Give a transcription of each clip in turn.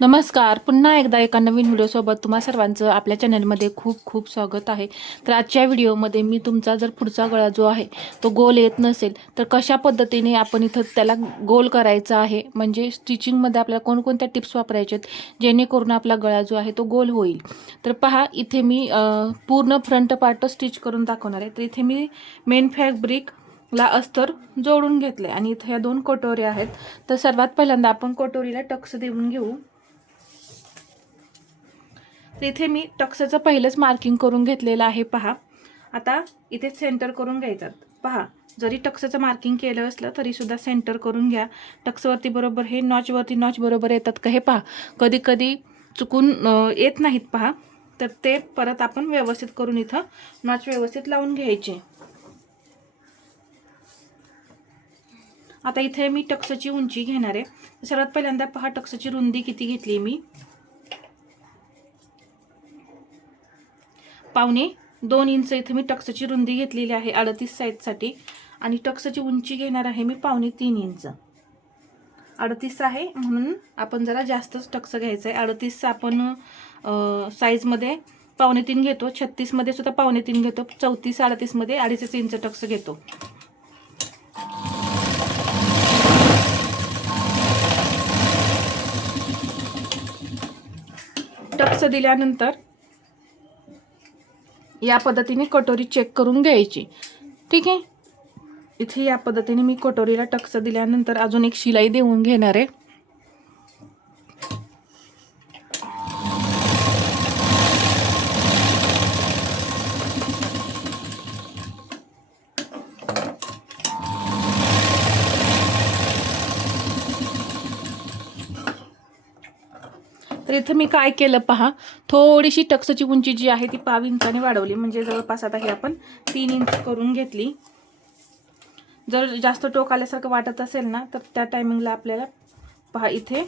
नमस्कार. पुन्हा एकदा एका नवीन व्हिडिओसोबत तुम्हा सर्वांचं आपल्या चॅनलमध्ये खूप खूप स्वागत आहे. तर आजच्या व्हिडिओमध्ये मी तुमचा जर पुढचा गळा जो आहे तो गोल येत नसेल तर कशा पद्धतीने आपण इथं त्याला गोल करायचा आहे, म्हणजे स्टिचिंगमध्ये आपल्याला कोणकोणत्या टिप्स वापरायचे आहेत जेणेकरून आपला गळा जो आहे तो गोल होईल. तर पहा, इथे मी पूर्ण फ्रंट पार्ट स्टिच करून दाखवणार आहे. तर इथे मी मेन फॅब्रिक ला अस्तर जोडून घेतले आणि इथे या 2 कटोऱ्या आहेत. तर सर्वात पहिल्यांदा आपण कटोरीला टक्स देऊन घेऊ. तर इथे मी टक्सचं पहिलंच मार्किंग करून घेतलेलं आहे. पहा, आता इथे सेंटर करून घ्यायचं. पहा, जरी टक्सचं मार्किंग केलं असलं तरी सुद्धा सेंटर करून घ्या. टक्सवरती बरोबर हे नॉचवरती नॉच बरोबर येतात का हे पहा. कधी कधी चुकून येत नाहीत पहा, तर ते परत आपण व्यवस्थित करून इथं नॉच व्यवस्थित लावून घ्यायचे. आता इथे मी टक्सची उंची घेणार आहे. सर्वात पहिल्यांदा पहा, टक्सची रुंदी किती घेतली मी, 2.25 इंच इथे मी टक्सची रुंदी घेतलेली आहे 38 साईजसाठी. आणि टक्सची उंची घेणार आहे मी 2.25 इंच. 38 आहे म्हणून आपण जरा जास्तच टक्स घ्यायचं आहे. 38 आपण साईजमध्ये 2.25 घेतो, 36 मध्ये सुद्धा 2.25 घेतो, 34 38 मध्ये 2.5 इंच टक्स घेतो. टक्स दिल्यानंतर या पद्धतीने कटोरी चेक करून घ्यायची. ठीक आहे. इथे या पद्धतीने मी कटोरीला टक्स दिल्यानंतर अजून एक शिलाई देऊन घेणार आहे. तर इथे मी काय केलं पहा, थोडीशी टक्सची उंची जी आहे ती 1.5 इंचाने वाढवली, म्हणजे जवळपास आता हे आपण 3 इंच करून घेतली. जर जास्त टोक आल्यासारखं वाटत असेल ना तर त्या टायमिंगला आपल्याला पहा इथे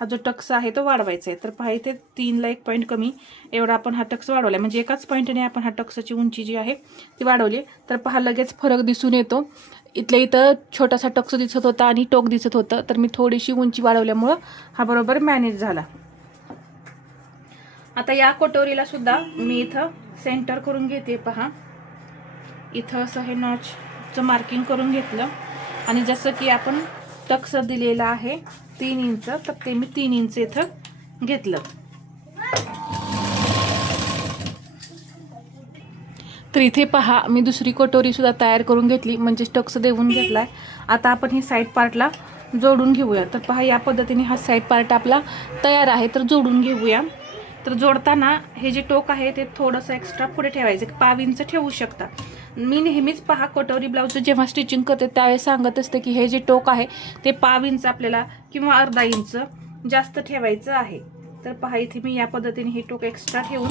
हा जो टक्स आहे तो वाढवायचा आहे. तर पहा, इथे 3 ला 1 पॉईंट कमी एवढा आपण हा टक्स वाढवला, म्हणजे एकाच पॉईंटने आपण हा टक्सची उंची जी आहे ती वाढवली. तर पहा, लगेच फरक दिसून येतो. इथल्या इथं छोटासा टक्स दिसत होता आणि टोक दिसत होतं, तर मी थोडीशी उंची वाढवल्यामुळं हा बरोबर मॅनेज झाला. आता या कटोरीला सुद्धा मी इथं सेंटर करून घेते. पहा, इथं असं हे नॉचचं मार्किंग करून घेतलं आणि जसं की आपण टक्स दिलेला आहे 3 इंच, तर ते मी 3 इंच इथं घेतलं. तर इथे पहा, मी दुसरी कटोरी सुद्धा तयार करून घेतली, म्हणजे टक्स देऊन घेतलाय. आता आपण ही साईड पार्टला जोडून घेऊया. तर पहा, या पद्धतीने हा साईड पार्ट आपला तयार आहे. तर जोडून घेऊया. तर जोडताना हे जे टोक आहे ते थोडंसं एक्स्ट्रा पुढे ठेवायचं, 1.5 इंच ठेवू शकता. मी नेहमीच पहा, कटोरी ब्लाऊज जेव्हा स्टिचिंग करते त्यावेळेस सांगत असते की हे जे टोक आहे ते 1.5 इंच आपल्याला किंवा अर्धा इंच जास्त ठेवायचं आहे. तर पहा, इथे मी या पद्धतीने हे टोक एक्स्ट्रा ठेवून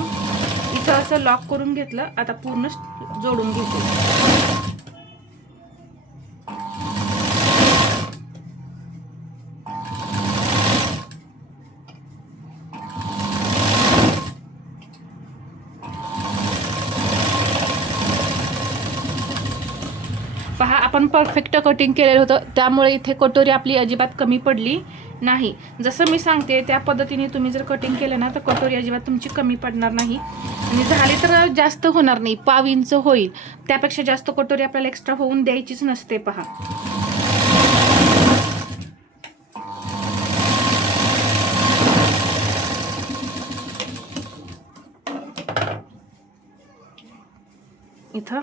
इथं असं लॉक करून घेतलं. आता पूर्ण जोडून घेते. पहा, आपण परफेक्ट कटिंग केलेलं होतं, त्यामुळे इथे कटोरी आपली अजिबात कमी पडली नाही. जसं मी सांगते त्या पद्धतीने तुम्ही जर कटिंग केलं ना तर कटोरी अजिबात तुमची कमी पडणार नाही आणि झाली तर जास्त होणार नाही, 1.5 इंच होईल. त्यापेक्षा जास्त कटोरी आपल्याला एक्स्ट्रा होऊन द्यायचीच नसते. पहा, इथं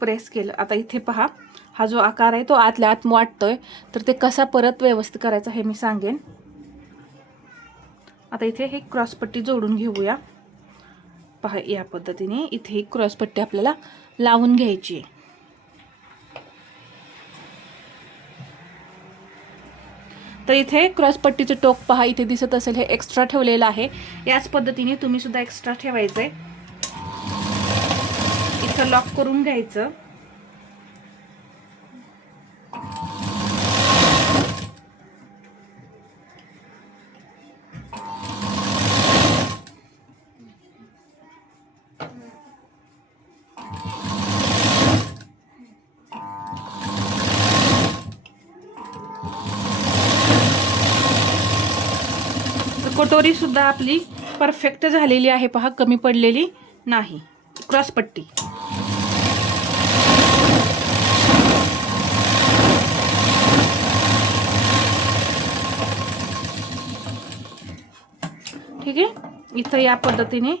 प्रेस केलं. आता इथे पहा, हा जो आकार आहे तो आतल्या आत वाटतोय, तर ते कसा परत व्यवस्थित करायचा हे मी सांगेन. आता इथे हे क्रॉसपट्टी जोडून घेऊया. पहा, या पद्धतीने इथे ही क्रॉसपट्टी आपल्याला लावून घ्यायची आहे. तर इथे क्रॉसपट्टीचं टोक पहा, इथे दिसत असेल हे एक्स्ट्रा ठेवलेलं आहे. याच पद्धतीने तुम्ही सुद्धा एक्स्ट्रा ठेवायचंय. इथं लॉक करून घ्यायचं. कटोरी सुद्धा आपली परफेक्ट झालेली आहे पहा, कमी पडलेली नाही. क्रॉस पट्टी ठीक आहे. इथं या पद्धतीने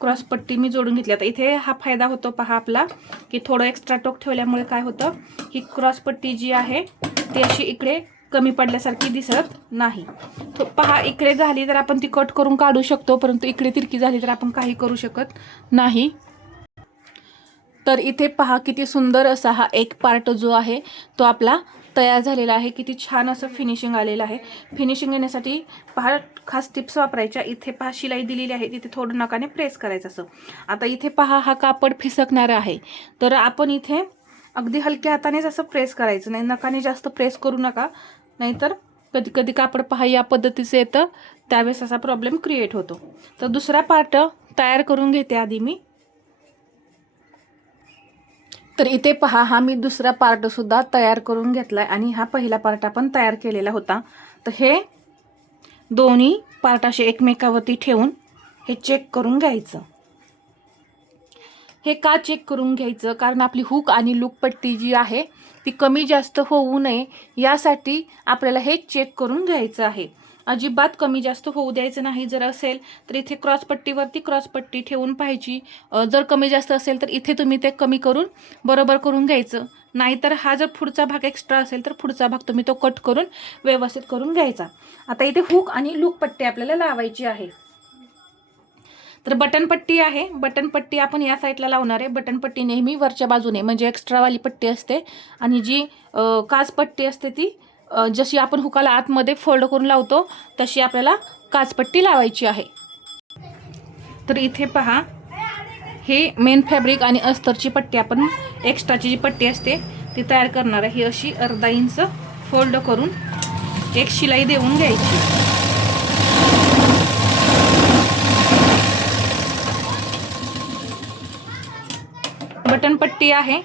क्रॉस पट्टी मी जोडून घेतली. आता इथे हा फायदा होतो पहा आपला, की थोडं एक्स्ट्रा टोक ठेवल्यामुळे काय होतं, ही क्रॉस पट्टी जी आहे ती अशी इकडे कमी पडल्यासारखी दिसत नाही. तो पहा, इकडे झाली तर आपण ती कट करून काढू शकतो, परंतु इकडे तिरकी झाली तर आपण काही करू शकत नाही. तर इथे पहा किती सुंदर असा हा एक पार्ट जो आहे तो आपला तयार झालेला आहे. किती छान असं फिनिशिंग आलेलं आहे. फिनिशिंग येण्यासाठी पहा खास टिप्स वापरायच्या. इथे पहा शिलाई दिलेली आहे, तिथे थोडं नकाने प्रेस करायचं असं. आता इथे पहा हा कापड फिसकणार आहे, तर आपण इथे अगदी हलक्या हातानेच असं प्रेस करायचं नाही, नकाने जास्त प्रेस करू नका, नाहीतर कधी कधी कापड पहा या पद्धतीचं येतं, त्यावेळेस असा प्रॉब्लेम क्रिएट होतो. तर दुसरा पार्ट तयार करून घेते आधी मी. तर इथे पहा हा मी दुसरा पार्ट सुद्धा तयार करून घेतलाय आणि हा पहिला पार्ट आपण तयार केलेला होता. तर हे दोन्ही पार्ट असे एकमेकावरती ठेवून हे चेक करून घ्यायचं. हे का चेक करून घ्यायचं, कारण आपली हुक आणि लूक पट्टी जी आहे ती कमी जास्त होऊ नये यासाठी आपल्याला हे चेक करून घ्यायचं आहे. अजिबात कमी जास्त होऊ द्यायचं नाही. जर असेल तर इथे क्रॉस पट्टीवरती क्रॉस पट्टी ठेवून पाहायची. जर कमी जास्त असेल तर इथे तुम्ही ते कमी करून बरोबर करून घ्यायचं. नाहीतर हा जर पुढचा भाग एक्स्ट्रा असेल तर पुढचा भाग तुम्ही तो कट करून व्यवस्थित करून घ्यायचा. आता इथे हुक आणि लूक पट्टी आपल्याला लावायची आहे. तर बटन पट्टी आहे, बटन पट्टी आपण या साईडला लावणार आहे. बटन पट्टी नेहमी वरच्या बाजूने म्हणजे एक्स्ट्रावाली पट्टी असते, आणि जी काच पट्टी असते ती जशी आपण हुकाला आतमध्ये फोल्ड करून लावतो तशी आपल्याला काचपट्टी लावायची आहे. तर इथे पहा हे मेन फॅब्रिक आणि अस्तरची पट्टी आपण एक्स्ट्राची जी पट्टी असते ती तयार करणार आहे. ही अशी अर्धा इंच फोल्ड करून एक शिलाई देऊन घ्यायची. बटन पट्टी आहे,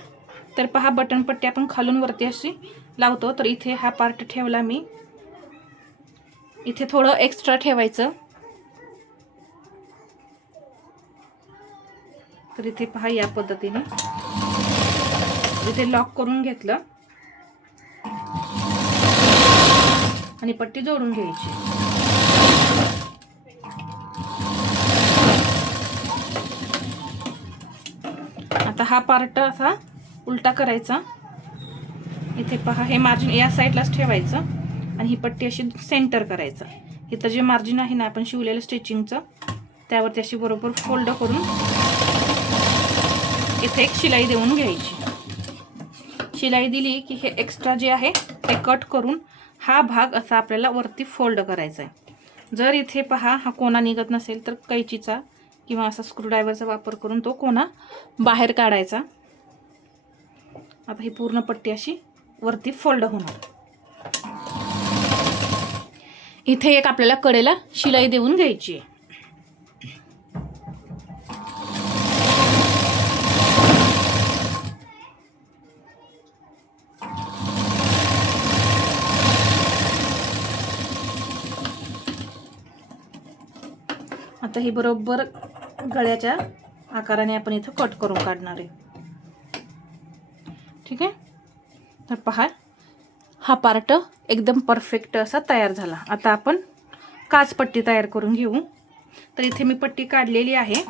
तर पहा बटन पट्टी आपण खालून वरती अशी लावतो. तर इथे हा पार्ट ठेवला मी, इथे थोडं एक्स्ट्रा ठेवायचं. तर इथे पहा या पद्धतीने इथे लॉक करून घेतलं आणि पट्टी जोडून घ्यायची. आता हा पार्ट असा उलटा करायचा. इथे पहा हे मार्जिन या साईडलाच ठेवायचं आणि ही पट्टी अशी सेंटर करायचं. इथं जे मार्जिन आहे ना आपण शिवलेलं स्टिचिंगचं त्यावरती अशी बरोबर फोल्ड करून इथे एक शिलाई देऊन घ्यायची. शिलाई दिली की हे एक्स्ट्रा जे आहे ते कट करून हा भाग असा आपल्याला वरती फोल्ड करायचा आहे. जर इथे पहा हा कोना निघत नसेल तर कैचीचा किंवा असा स्क्रूड्रायव्हरचा वापर करून तो कोना बाहेर काढायचा. आता ही पूर्ण पट्टी अशी वरती फोल्ड होणार. इथे एक आपल्याला कडेला शिलाई देऊन घ्यायची आहे. आता ही बरोबर गळ्याच्या आकाराने आपण इथं कट करून काढणार आहे. ठीक आहे. तर पहा हा पार्ट एकदम परफेक्ट असा तयार झाला. आता आपण काचपट्टी तयार करून घेऊ. तर इथे मी पट्टी काढलेली आहे.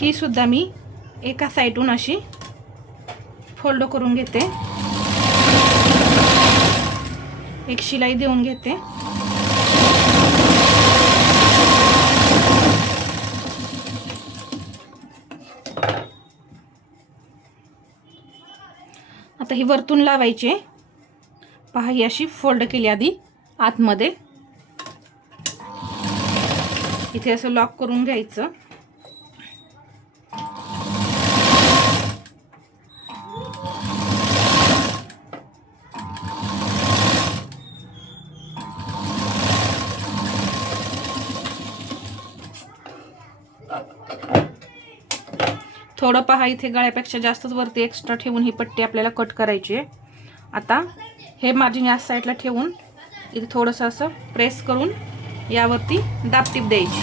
ही सुद्धा मी एका साईडून अशी फोल्ड करून घेते. एक शिलाई देऊन घेते. आता ही वरतून लावायची. पहा ही अशी फोल्ड केली आधी आतमध्ये. इथे असं लॉक करून घ्यायचं. थोडं पहा इथे गळ्यापेक्षा जास्तच वरती एक्स्ट्रा ठेवून ही पट्टी आपल्याला कट करायची आहे. आता हे मार्जिन या साईडला ठेवून इथे थोडंसं असं प्रेस करून यावरती दाबटीप द्यायची.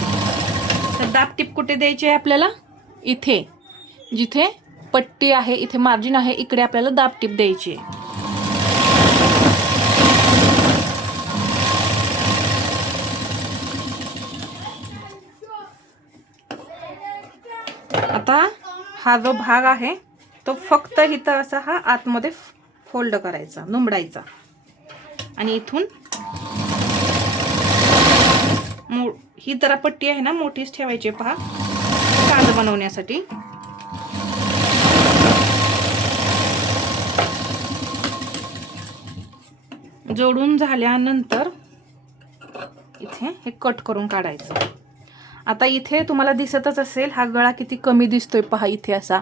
तर दाबटीप कुठे द्यायची आहे आपल्याला? इथे जिथे पट्टी आहे, इथे मार्जिन आहे, इकडे आपल्याला दाबटीप द्यायची आहे. आता हा जो भाग आहे तो फक्त इथं असा हा आतमध्ये फोल्ड करायचा, दुमडायचा आणि इथून ही जरा पट्टी आहे ना मोठीच ठेवायची पहा कांदा बनवण्यासाठी. जोडून झाल्यानंतर इथे हे कट करून काढायचं. आता इथे तुम्हाला दिसतच असेल हा गळा किती कमी दिसतोय पहा इथे असा,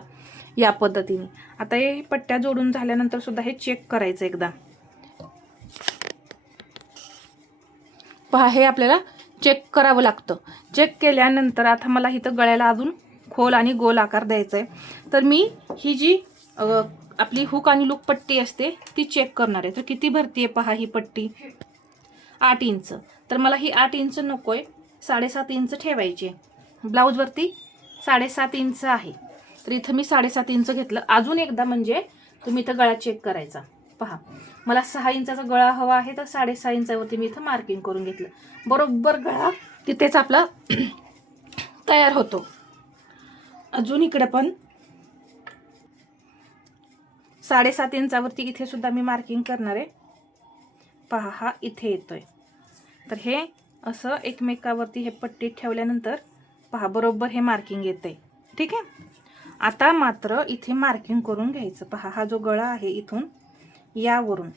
या पद्धतीने. आता हे पट्ट्या जोडून झाल्यानंतर सुद्धा हे चेक करायचं एकदा. पहा हे आपल्याला चेक करावं लागतं. चेक केल्यानंतर आता मला इथं गळ्याला अजून खोल आणि गोल आकार द्यायचा आहे. तर मी ही जी आपली हुक आणि लूप पट्टी असते ती चेक करणार आहे. तर किती भरती आहे पहा ही पट्टी? 8 इंच. तर मला ही 8 इंच नको आहे, 7.5 इंच ठेवायची आहे. ब्लाऊजवरती 7.5 इंच आहे, तर इथं मी 7.5 इंच घेतलं. अजून एकदा म्हणजे तुम्ही इथं गळा चेक करायचा. पहा मला 6 इंचाचा गळा हवा आहे, तर 6.5 इंचावरती मी इथं मार्किंग करून घेतलं. बरोबर गळा तिथेच आपला तयार होतो. अजून इकडे पण 7.5 इंचावरती इथे सुद्धा मी मार्किंग करणार आहे. पहा हा इथे येतोय. तर हे असं एकमेकावरती हे पट्टी ठेवल्यानंतर पहा बरोबर हे मार्किंग येतंय. ठीक आहे. आता मात्र इथे मार्किंग करून घ्यायचं. पहा हा जो गळा आहे इथून यावरून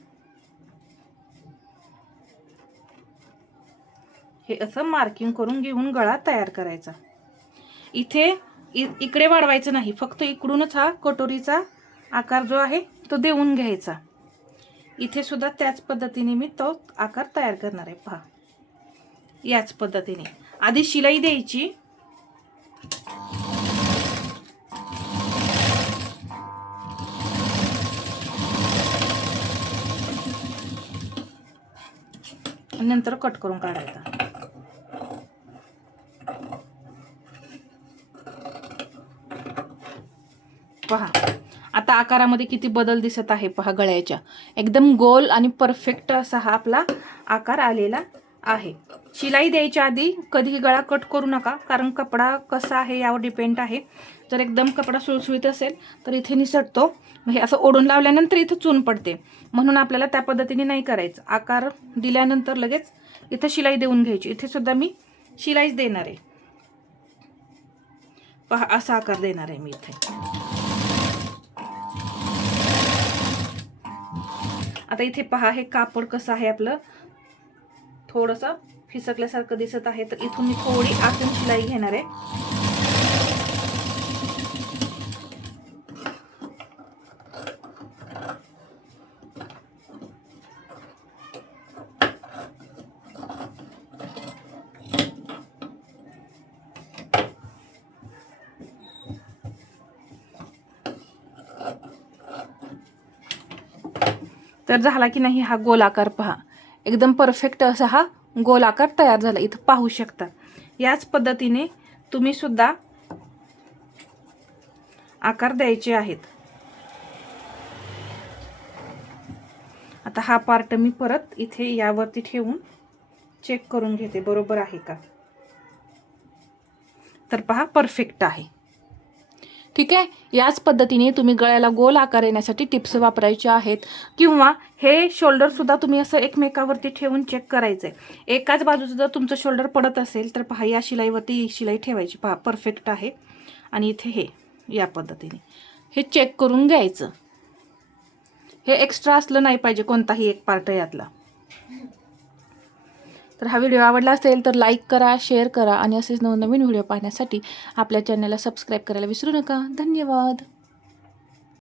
हे असं मार्किंग करून घेऊन गळा तयार करायचा. इथे इकडे वाढवायचं नाही, फक्त इकडूनच हा कटोरीचा आकार जो आहे तो देऊन घ्यायचा. इथे सुद्धा त्याच पद्धतीने मी तो आकार तयार करणार आहे. पहा याच पद्धतीने आधी शिलाई द्यायची. नंतर कट करून काढायचा. पहा आता आकारामध्ये किती बदल दिसत आहे. पहा गळ्याच्या एकदम गोल आणि परफेक्ट असा हा आपला आकार आलेला आहे. शिलाई द्यायच्या आधी कधीही गळा कट करू नका, कारण कपडा कसा आहे यावर डिपेंड आहे. जर एकदम कपडा सुळसुळीत असेल तर इथे निसटतो, हे असं ओढून लावल्यानंतर इथं चून पडते. म्हणून आपल्याला त्या पद्धतीने नाही करायचं. आकार दिल्यानंतर लगेच इथं शिलाई देऊन घ्यायची. इथे सुद्धा मी शिलाईच देणार आहे. पहा असा आकार देणार आहे मी इथे. आता इथे पहा हे कापड कसं आहे आपलं थोडंसं फिसकल्यासारखं दिसत आहे. तर इथून मी थोडी आतून शिलाई घेणार आहे. तर झाला की नाही हा गोल आकार. पहा एकदम परफेक्ट असा हा गोल आकार तयार झाला. इथं पाहू शकता. याच पद्धतीने तुम्ही सुद्धा आकार द्यायचे आहेत. आता हा पार्ट मी परत इथे यावरती ठेवून चेक करून घेते बरोबर आहे का. तर पहा परफेक्ट आहे. ठीक आहे. याच पद्धतीने तुम्ही गळ्याला गोल आकार येण्यासाठी टिप्स वापरायचे आहेत. किंवा हे शोल्डर सुद्धा तुम्ही असं एकमेकावरती ठेवून चेक करायचं आहे. एकाच बाजूचं जर तुमचं शोल्डर पडत असेल तर पहा या शिलाईवरती शिलाई ठेवायची. पहा परफेक्ट आहे. आणि इथे हे या पद्धतीने हे चेक करून घ्यायचं. हे एक्स्ट्रा असलं नाही पाहिजे कोणताही एक पार्ट यातला. तर हा व्हिडिओ आवडला असेल तर लाईक करा, शेअर करा आणि असेच नवनवीन व्हिडिओ पाहण्यासाठी आपल्या चॅनलला सबस्क्राईब करायला विसरू नका. धन्यवाद.